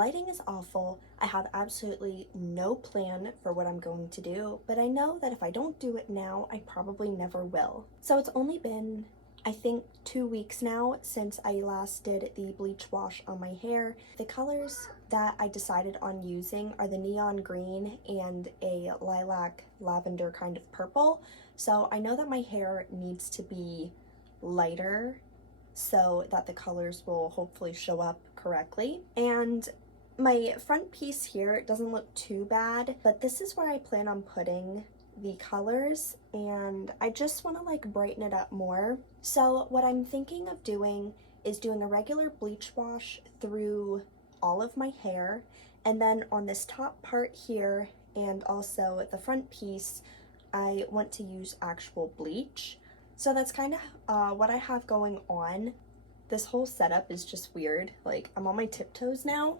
lighting is awful. I have absolutely no plan for what I'm going to do, but I know that if I don't do it now, I probably never will. So it's only been, I think, 2 weeks now since I last did the bleach wash on my hair. The colors that I decided on using are the neon green and a lilac lavender kind of purple. So I know that my hair needs to be lighter so that the colors will hopefully show up correctly. And my front piece here doesn't look too bad, but this is where I plan on putting the colors, and I just want to like brighten it up more. So what I'm thinking of doing is doing a regular bleach wash through all of my hair, and then on this top part here and also the front piece I want to use actual bleach. So that's kind of what I have going on. This whole setup is just weird. Like, I'm on my tiptoes now,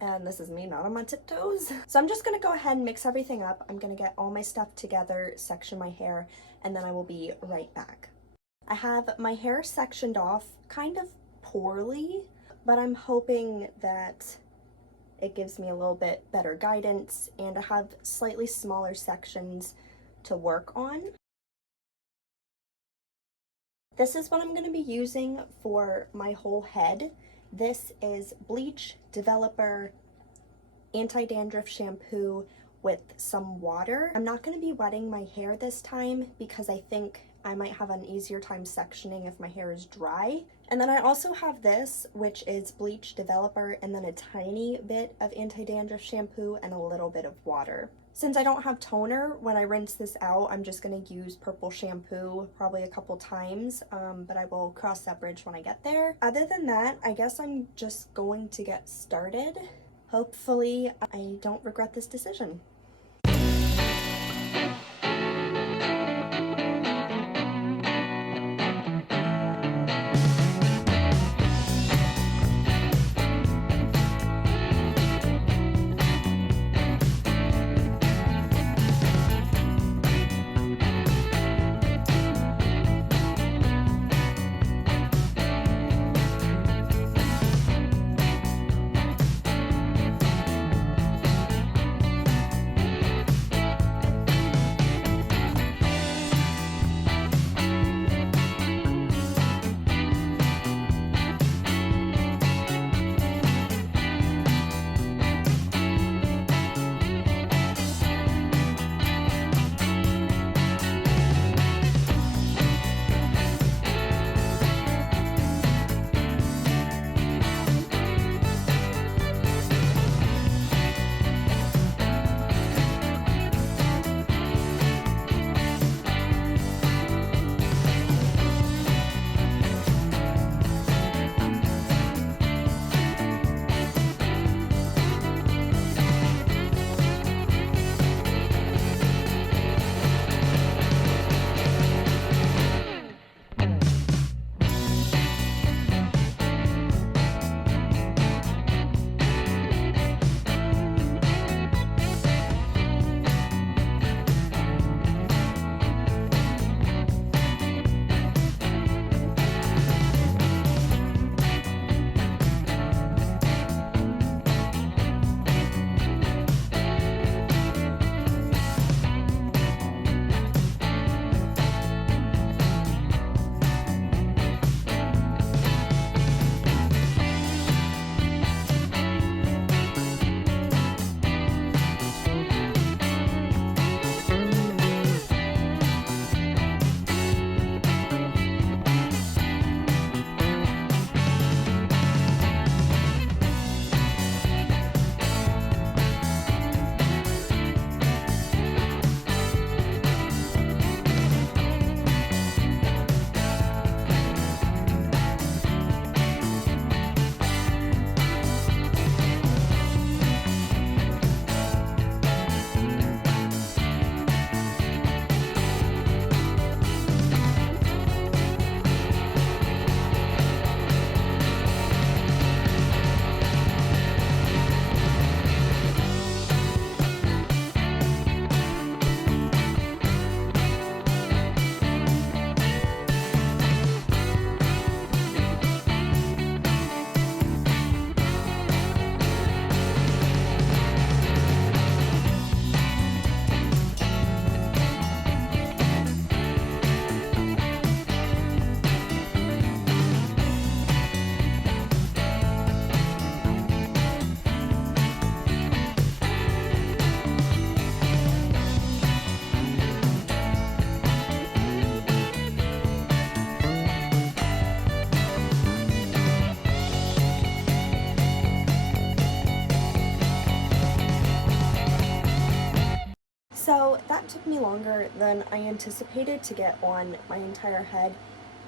and this is me not on my tiptoes. So I'm just gonna go ahead and mix everything up. I'm gonna get all my stuff together, section my hair, and then I will be right back. I have my hair sectioned off kind of poorly, but I'm hoping that it gives me a little bit better guidance, and I have slightly smaller sections to work on. This is what I'm going to be using for my whole head. This is Bleach Developer Anti-Dandruff Shampoo with some water. I'm not going to be wetting my hair this time because I think I might have an easier time sectioning if my hair is dry. And then I also have this, which is Bleach Developer, and then a tiny bit of anti-dandruff shampoo and a little bit of water. Since I don't have toner, when I rinse this out, I'm just going to use purple shampoo probably a couple times, but I will cross that bridge when I get there. Other than that, I guess I'm just going to get started. Hopefully, I don't regret this decision. So that took me longer than I anticipated to get on my entire head.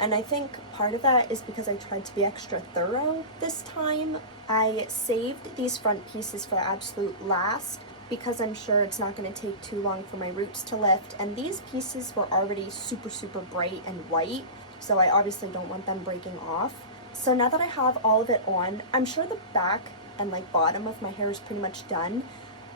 And I think part of that is because I tried to be extra thorough this time. I saved these front pieces for the absolute last because I'm sure it's not going to take too long for my roots to lift. And these pieces were already super, super bright and white, so I obviously don't want them breaking off. So now that I have all of it on, I'm sure the back and like bottom of my hair is pretty much done,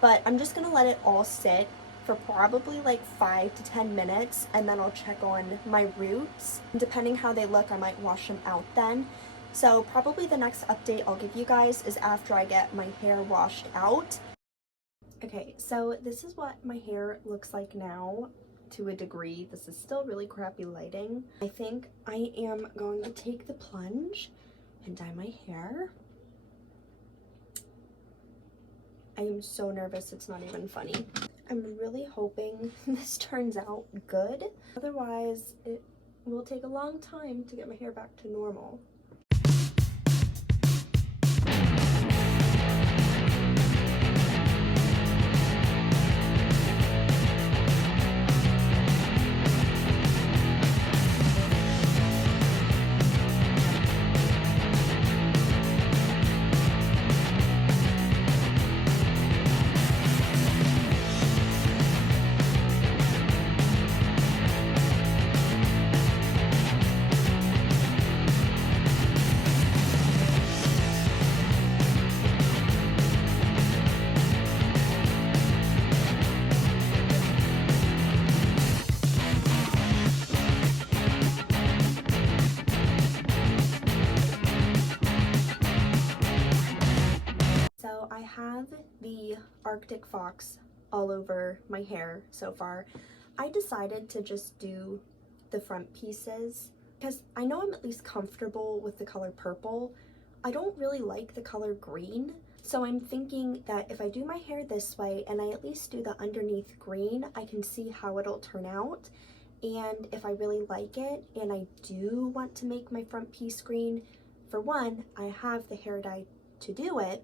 but I'm just going to let it all sit for probably like 5 to 10 minutes, and then I'll check on my roots. Depending how they look, I might wash them out then. So probably the next update I'll give you guys is after I get my hair washed out. Okay, so this is what my hair looks like now to a degree. This is still really crappy lighting. I think I am going to take the plunge and dye my hair. I am so nervous, it's not even funny. I'm really hoping this turns out good. Otherwise, it will take a long time to get my hair back to normal. I have the Arctic Fox all over my hair so far. I decided to just do the front pieces because I know I'm at least comfortable with the color purple. I don't really like the color green, so I'm thinking that if I do my hair this way and I at least do the underneath green, I can see how it'll turn out. And if I really like it and I do want to make my front piece green, for one, I have the hair dye to do it.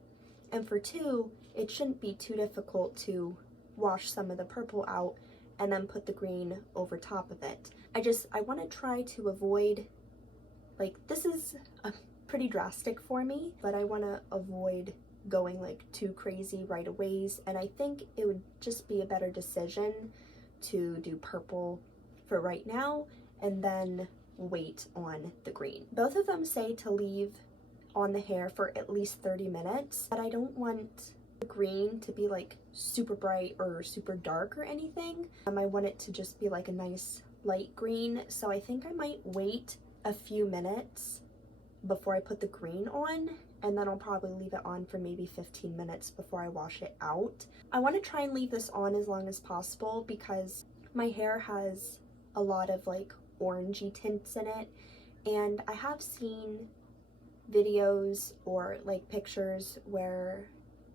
And for two, it shouldn't be too difficult to wash some of the purple out and then put the green over top of it. I want to try to avoid, like, this is pretty drastic for me, but I want to avoid going like too crazy right away. And I think it would just be a better decision to do purple for right now and then wait on the green. Both of them say to leave on the hair for at least 30 minutes, but I don't want the green to be like super bright or super dark or anything. I want it to just be like a nice light green, so I think I might wait a few minutes before I put the green on, and then I'll probably leave it on for maybe 15 minutes before I wash it out. I want to try and leave this on as long as possible because my hair has a lot of like orangey tints in it, and I have seen videos or like pictures where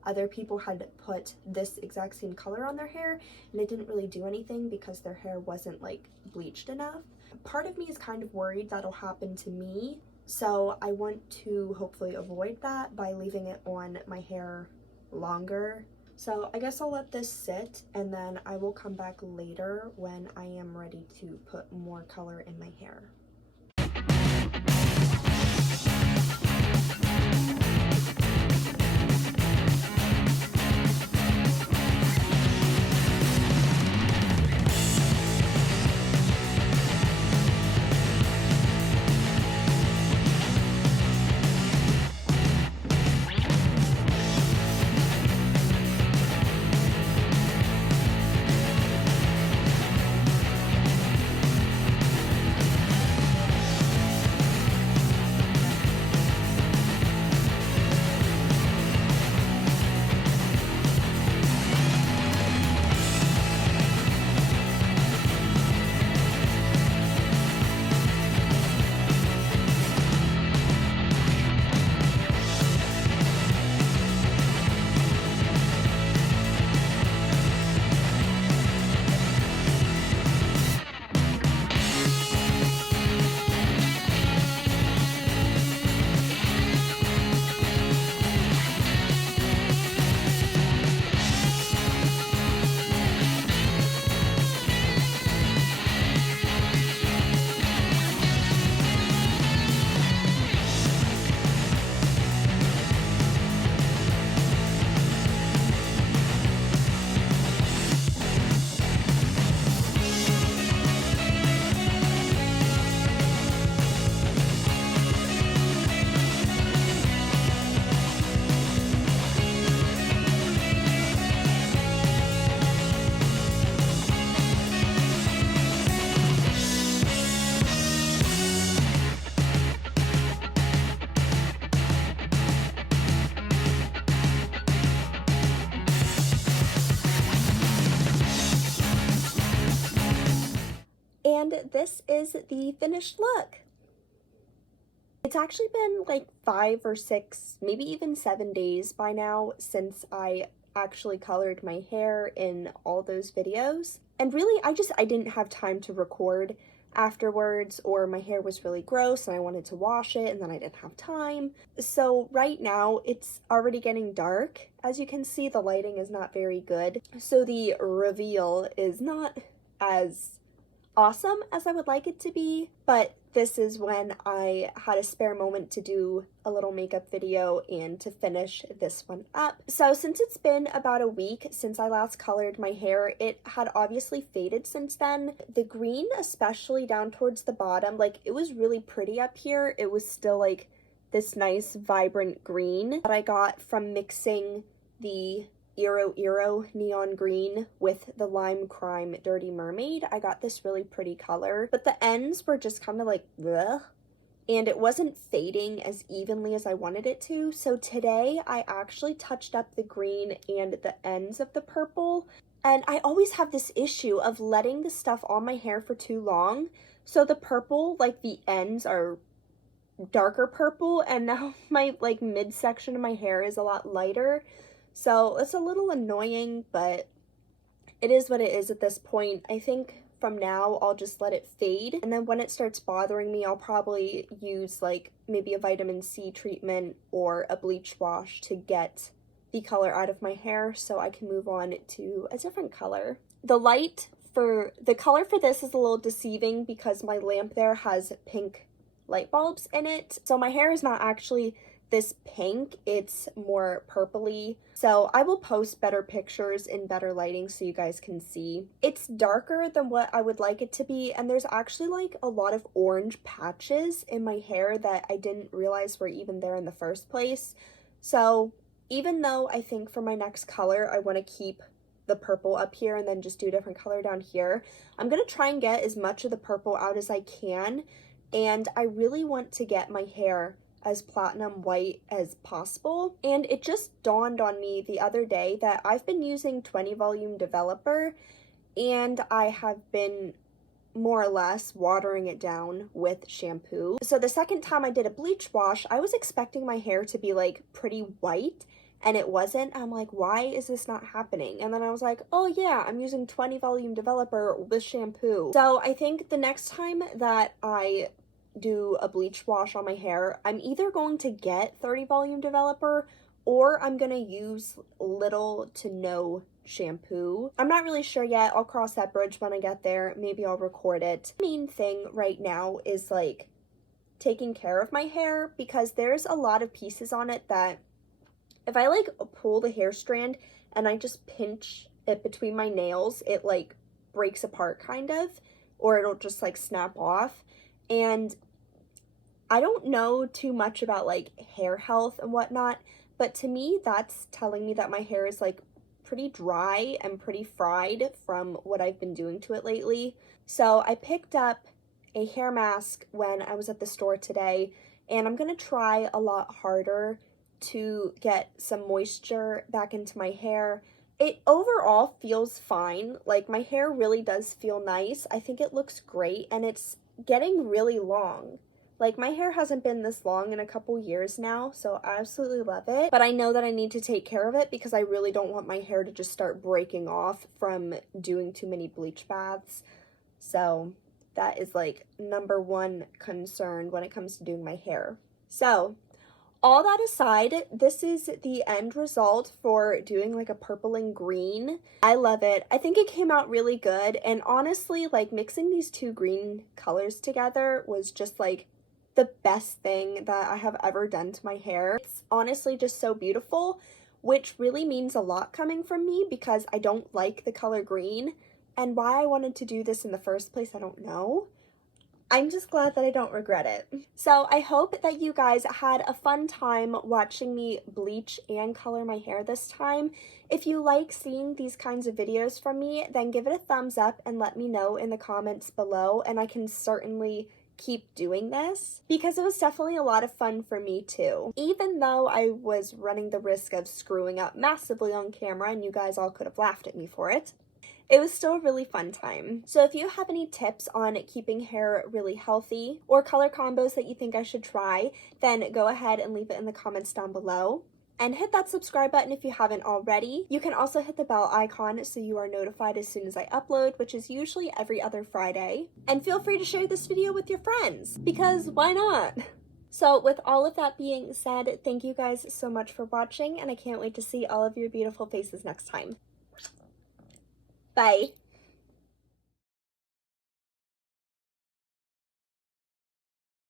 other people had put this exact same color on their hair and it didn't really do anything because their hair wasn't like bleached enough. Part of me is kind of worried that'll happen to me, so I want to hopefully avoid that by leaving it on my hair longer. So I guess I'll let this sit and then I will come back later when I am ready to put more color in my hair. And this is the finished look. It's actually been like 5 or 6, maybe even 7 days by now since I actually colored my hair in all those videos. And really, I didn't have time to record afterwards, or my hair was really gross and I wanted to wash it and then I didn't have time. So right now it's already getting dark. As you can see, the lighting is not very good. So the reveal is not as awesome as I would like it to be, but this is when I had a spare moment to do a little makeup video and to finish this one up. So since it's been about a week since I last colored my hair, it had obviously faded since then. The green, especially down towards the bottom, like it was really pretty up here. It was still like this nice vibrant green that I got from mixing the Eero neon green with the lime crime dirty mermaid. I got this really pretty color, but the ends were just kind of like bleh, and it wasn't fading as evenly as I wanted it to. So today I actually touched up the green and the ends of the purple, and I always have this issue of letting the stuff on my hair for too long, so the purple, like the ends are darker purple, and now my like midsection of my hair is a lot lighter. So it's a little annoying, but it is what it is at this point. I think from now I'll just let it fade, and then when it starts bothering me, I'll probably use like maybe a vitamin C treatment or a bleach wash to get the color out of my hair so I can move on to a different color. The color for this is a little deceiving because my lamp there has pink light bulbs in it. So my hair is not actually this pink, it's more purpley. So I will post better pictures in better lighting so you guys can see. It's darker than what I would like it to be, and there's actually like a lot of orange patches in my hair that I didn't realize were even there in the first place. So even though I think for my next color I want to keep the purple up here and then just do a different color down here, I'm going to try and get as much of the purple out as I can, and I really want to get my hair as platinum white as possible. And it just dawned on me the other day that I've been using 20 volume developer, and I have been more or less watering it down with shampoo. So the second time I did a bleach wash, I was expecting my hair to be like pretty white, and it wasn't. I'm like, why is this not happening? And then I was like, oh yeah, I'm using 20 volume developer with shampoo. So I think the next time that I do a bleach wash on my hair, I'm either going to get 30 volume developer or I'm gonna use little to no shampoo. I'm not really sure yet. I'll cross that bridge when I get there. Maybe I'll record it. The main thing right now is like taking care of my hair, because there's a lot of pieces on it that if I like pull the hair strand and I just pinch it between my nails, it like breaks apart kind of, or it'll just like snap off. And I don't know too much about like hair health and whatnot, but to me that's telling me that my hair is like pretty dry and pretty fried from what I've been doing to it lately. So I picked up a hair mask when I was at the store today, and I'm gonna try a lot harder to get some moisture back into my hair. It overall feels fine. Like my hair really does feel nice. I think it looks great, and it's getting really long. Like my hair hasn't been this long in a couple years now, so I absolutely love it. But I know that I need to take care of it because I really don't want my hair to just start breaking off from doing too many bleach baths. So that is like #1 concern when it comes to doing my hair. So all that aside, this is the end result for doing like a purpling green. I love it. I think it came out really good, and honestly, like mixing these two green colors together was just like the best thing that I have ever done to my hair. It's honestly just so beautiful, which really means a lot coming from me because I don't like the color green, and why I wanted to do this in the first place, I don't know. I'm just glad that I don't regret it. So I hope that you guys had a fun time watching me bleach and color my hair this time. If you like seeing these kinds of videos from me, then give it a thumbs up and let me know in the comments below, and I can certainly keep doing this because it was definitely a lot of fun for me too. Even though I was running the risk of screwing up massively on camera and you guys all could have laughed at me for it. it was still a really fun time. So if you have any tips on keeping hair really healthy or color combos that you think I should try, then go ahead and leave it in the comments down below. And hit that subscribe button if you haven't already. You can also hit the bell icon so you are notified as soon as I upload, which is usually every other Friday. And feel free to share this video with your friends, because why not? So with all of that being said, thank you guys so much for watching, and I can't wait to see all of your beautiful faces next time. Bye!